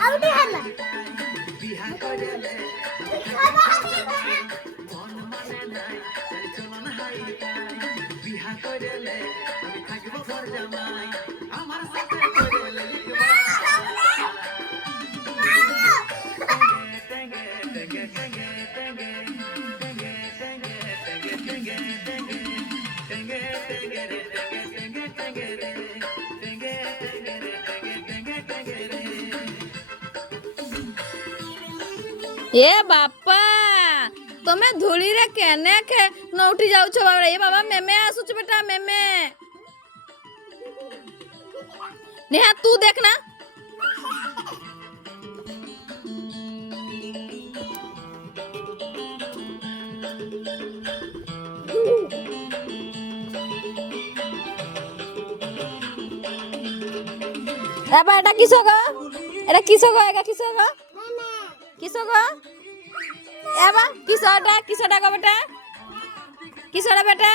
আউটি হালা ଏ ବାପା ତମେ ଧୂଳିରେ କେନେ ନଉଠି ଯାଉଛ ବାବା ଏ ବାବା ମେମେ ଆସୁଛୁ ବେଟା ମେମେ ନେହା ତୁ ଦେଖ ନା এবা এটা কিস গো এটা কিস গো এগা কিস গো কিস গো এবা কিসটা গো বেটা কিসটা বেটা